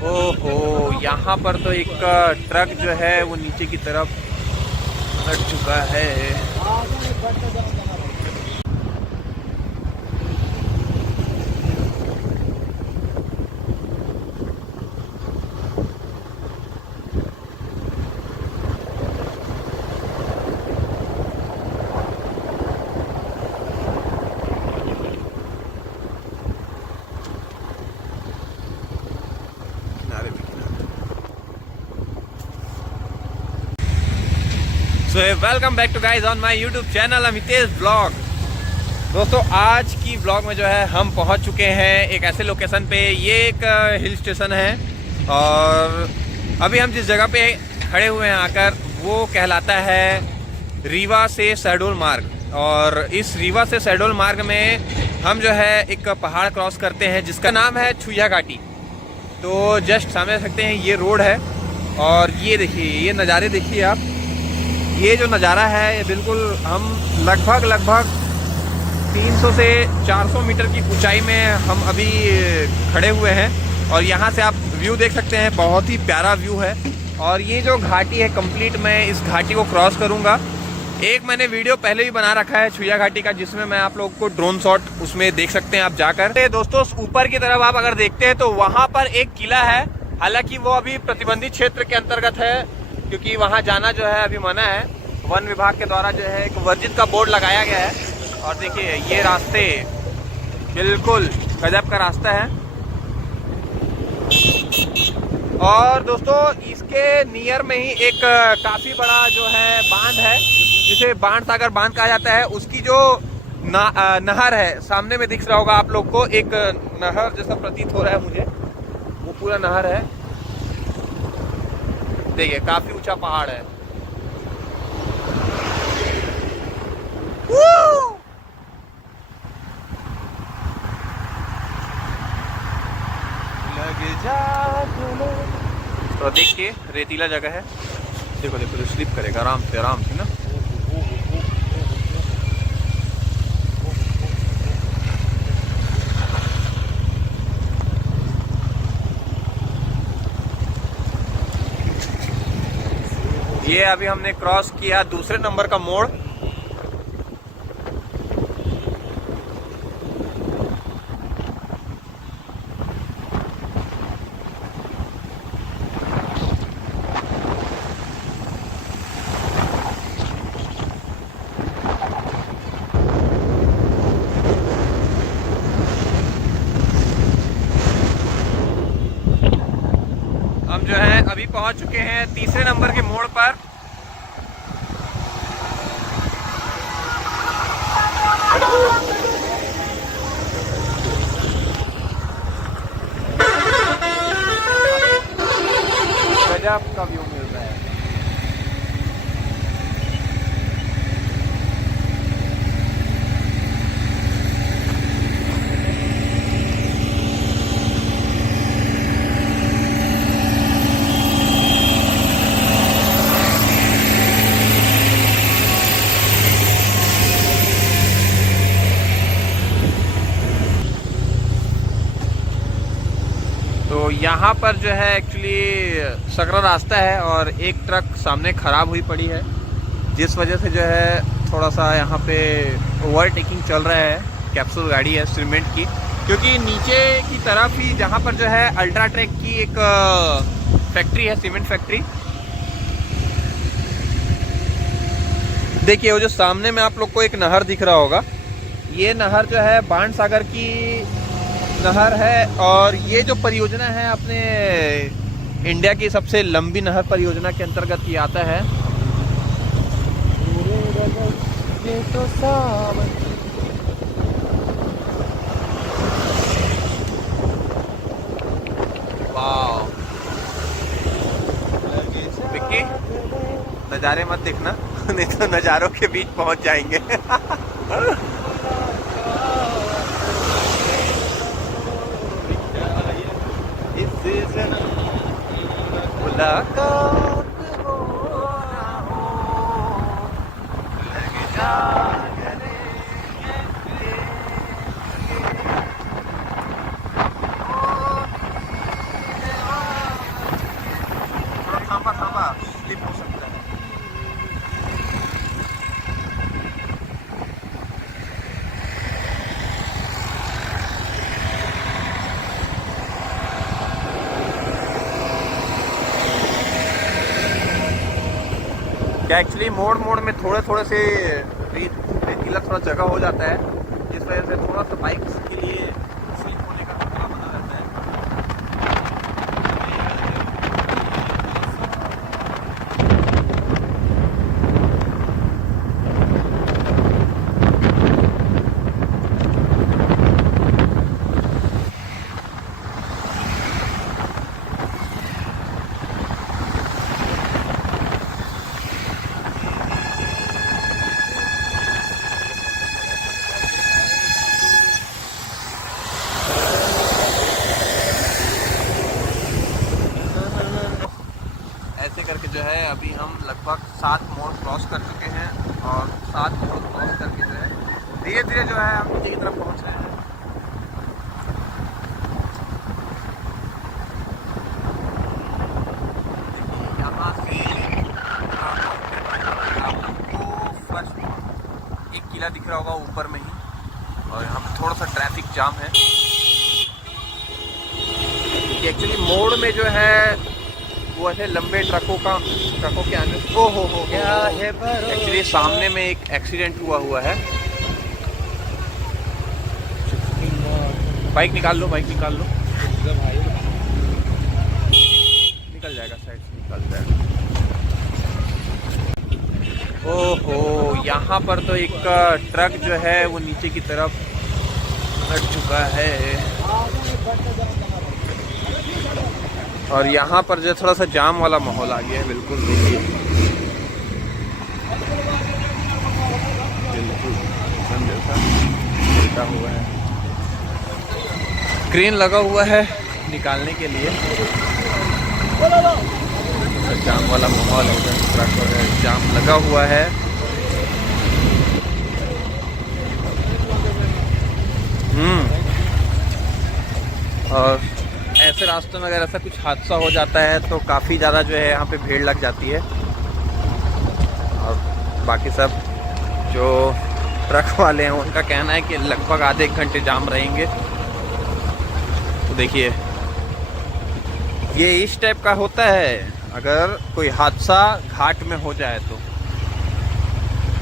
ओहो, यहाँ पर तो एक ट्रक जो है वो नीचे की तरफ हट चुका है। So welcome back to guys on my YouTube channel Amitesh blog. दोस्तों, आज की ब्लॉग में जो है हम पहुंच चुके हैं एक ऐसे लोकेशन पे। ये एक हिल स्टेशन है और अभी हम जिस जगह पे खड़े हुए हैं आकर वो कहलाता है रीवा से शहडोल मार्ग। और इस रीवा से शहडोल मार्ग में हम जो है एक पहाड़ क्रॉस करते हैं जिसका नाम है छुया घाटी। तो जस्ट सामने देख सकते हैं ये रोड है और ये देखिए, ये नज़ारे देखिए आप। ये जो नज़ारा है ये बिल्कुल हम लगभग 300 से 400 मीटर की ऊंचाई में हम अभी खड़े हुए हैं और यहाँ से आप व्यू देख सकते हैं, बहुत ही प्यारा व्यू है। और ये जो घाटी है कंप्लीट, मैं इस घाटी को क्रॉस करूँगा। एक मैंने वीडियो पहले भी बना रखा है छुया घाटी का, जिसमें मैं आप लोगों को ड्रोन शॉट उसमें देख सकते हैं आप जाकर। दोस्तों, ऊपर की तरफ आप अगर देखते हैं तो वहाँ पर एक किला है। हालांकि वो अभी प्रतिबंधित क्षेत्र के अंतर्गत है क्योंकि वहाँ जाना जो है अभी मना है। वन विभाग के द्वारा जो है एक वर्जित का बोर्ड लगाया गया है। और देखिए ये रास्ते बिल्कुल गजब का रास्ता है। और दोस्तों, इसके नियर में ही एक काफी बड़ा जो है बांध है जिसे बाण सागर बांध कहा जाता है। उसकी जो नहर है सामने में दिख रहा होगा आप लोग को, एक नहर जैसा प्रतीत हो रहा है मुझे, वो पूरा नहर है। देखिए काफी ऊंचा पहाड़ है। तो देखिए रेतीला जगह है, देखो देखो, तो स्लिप करेगा आराम से ना। ये अभी हमने क्रॉस किया दूसरे नंबर का मोड़। हम जो है अभी पहुंच चुके हैं तीसरे नंबर के मोड़ पर। गजब का व्यू मिल रहा है। तो यहाँ पर जो है एक्चुअली सकरा रास्ता है और एक ट्रक सामने ख़राब हुई पड़ी है, जिस वजह से जो है थोड़ा सा यहाँ पे ओवरटेकिंग चल रहा है। कैप्सूल गाड़ी है सीमेंट की, क्योंकि नीचे की तरफ ही जहाँ पर जो है अल्ट्राटेक की एक फैक्ट्री है, सीमेंट फैक्ट्री। देखिए वो जो सामने में आप लोग को एक नहर दिख रहा होगा, ये नहर जो है बाण सागर की नहर है। और ये जो परियोजना है अपने इंडिया की सबसे लंबी नहर परियोजना के अंतर्गत ये आता है। वाह विक्की, नज़ारे मत देखना नहीं तो नज़ारों के बीच पहुंच जाएंगे। क्या एक्चुअली मोड़ मोड़ में थोड़े थोड़े से रेतीला थोड़ा जगह हो जाता है, जिस वजह से थोड़ा सा बाइक के लिए स्लिप होने का खतरा बना रहता है। ऐसे करके जो है अभी हम लगभग 7 मोड़ क्रॉस कर चुके हैं और 7 मोड़ क्रॉस करके जो है धीरे धीरे जो है हम नीचे की तरफ पहुंच रहे हैं। देखिए यहाँ से आपको फर्स्ट एक किला दिख रहा होगा ऊपर में ही, और यहाँ पे थोड़ा सा ट्रैफिक जाम है। एक्चुअली मोड़ में जो है वो ऐसे लंबे ट्रकों के आने हो क्या है। एक्चुअली सामने में एक एक्सीडेंट हुआ है। बाइक निकाल लो, बाइक निकाल लो, निकल जाएगा, साइड से निकल जाएगा। ओहो, यहाँ पर तो एक ट्रक जो है वो नीचे की तरफ हट चुका है, और यहाँ पर जो थोड़ा सा जाम वाला माहौल आ गया है। बिल्कुल देखिए, बिल्कुल जैसा चलता हुआ है, क्रेन लगा हुआ है निकालने के लिए। जाम वाला माहौल है, ट्रक वगैरह जाम लगा हुआ है। और ऐसे रास्तों में अगर ऐसा कुछ हादसा हो जाता है तो काफ़ी ज़्यादा जो है यहाँ पे भीड़ लग जाती है, और बाकी सब जो ट्रक वाले हैं उनका कहना है कि लगभग आधे एक घंटे जाम रहेंगे। तो देखिए, ये इस टाइप का होता है अगर कोई हादसा घाट में हो जाए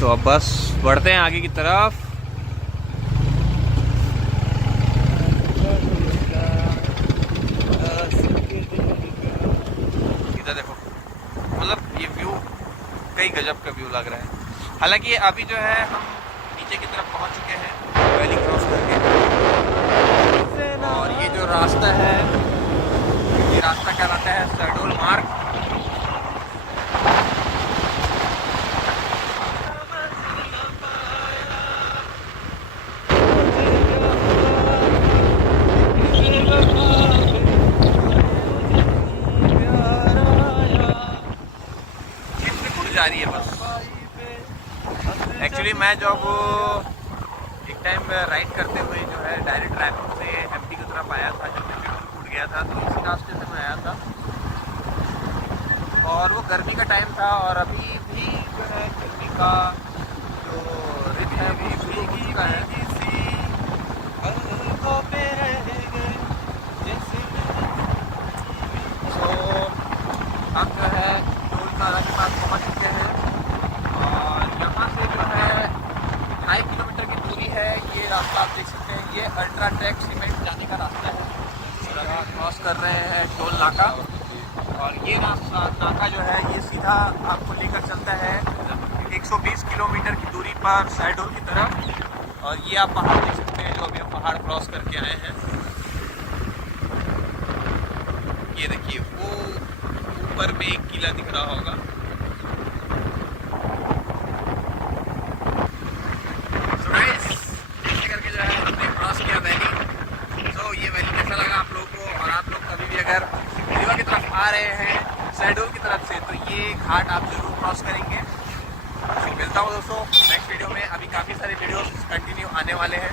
तो अब बस बढ़ते हैं आगे की तरफ। मतलब ये व्यू कई गजब का व्यू लग रहा है। हालांकि अभी जो है हम नीचे की तरफ पहुंच चुके हैं वैली क्रॉस करके, और ये जो रास्ता है ये रास्ता कहलाता है शहडोल मार्ग। जा रही है बस। एक्चुअली मैं जब एक टाइम राइड करते हुए जो है डायरेक्ट रायपुर से एमपी की तरफ आया था, जब मैं शेड्यूल टूट गया था तो इसी रास्ते से मैं आया था, और वो गर्मी का टाइम था, और अभी भी जो है गर्मी का जो रित है वो शुरू हो चुका है। तो हम जो है टोल नाका के पास पहुँच चुके हैं, और यहाँ से जो है 2.5 किलोमीटर की दूरी है। ये रास्ता आप देख सकते हैं, ये अल्ट्राटेक सीमेंट जाने का रास्ता है। और अभी क्रॉस कर रहे हैं टोल नाका, और ये रास्ता नाका जो है ये सीधा आपको लेकर चलता है 120 किलोमीटर की दूरी पर शहडोल की तरफ। और ये आप पहाड़ देख सकते हैं, जो अभी हम पहाड़ क्रॉस करके आए हैं। ये देखिए, वो ऊपर में एक किला दिख रहा होगा। So guys, ऐसे करके जो है हमने क्रॉस किया वैली। तो ये वैली कैसा लगा आप लोगों को, और आप लोग कभी भी अगर रीवा की तरफ आ रहे हैं शहडोल की तरफ से तो ये घाट आप जरूर क्रॉस करेंगे। तो मिलता हूँ दोस्तों नेक्स्ट वीडियो में। अभी काफ़ी सारे वीडियोस कंटिन्यू आने वाले हैं।